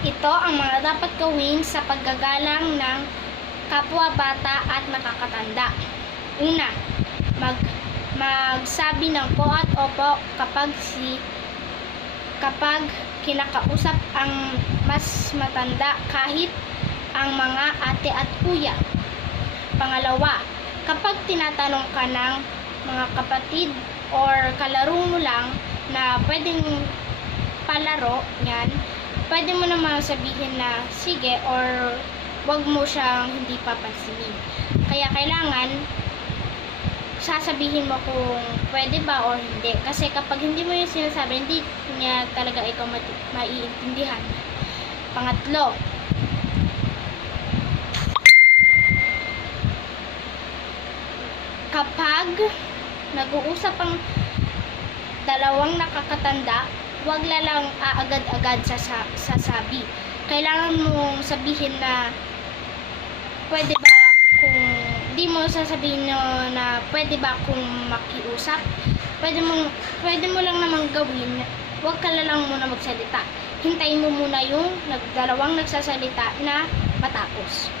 Ito ang mga dapat gawin sa paggagalang ng kapwa bata at nakakatanda. Una, magsabi ng po at opo kapag kinakausap ang mas matanda kahit ang mga ate at kuya. Pangalawa, kapag tinatanong ka ng mga kapatid or kalaro mo lang na pwedeng palaro yan, pwede mo naman sabihin na sige or wag mo siyang hindi papansinin. Kaya kailangan sasabihin mo kung pwede ba or hindi. Kasi kapag hindi mo yung sinasabi, hindi niya talaga ikaw maiintindihan. Pangatlo, kapag nag-uusap ang dalawang nakakatanda, wag lang agad-agad sasabi. Kailangan mong sabihin na pwede ba kung di mo sasabihin na pwede ba kung makiusap, pwede mo lang namang gawin, wag ka lang muna magsalita. Hintayin mo muna yung dalawang nagsasalita na matapos.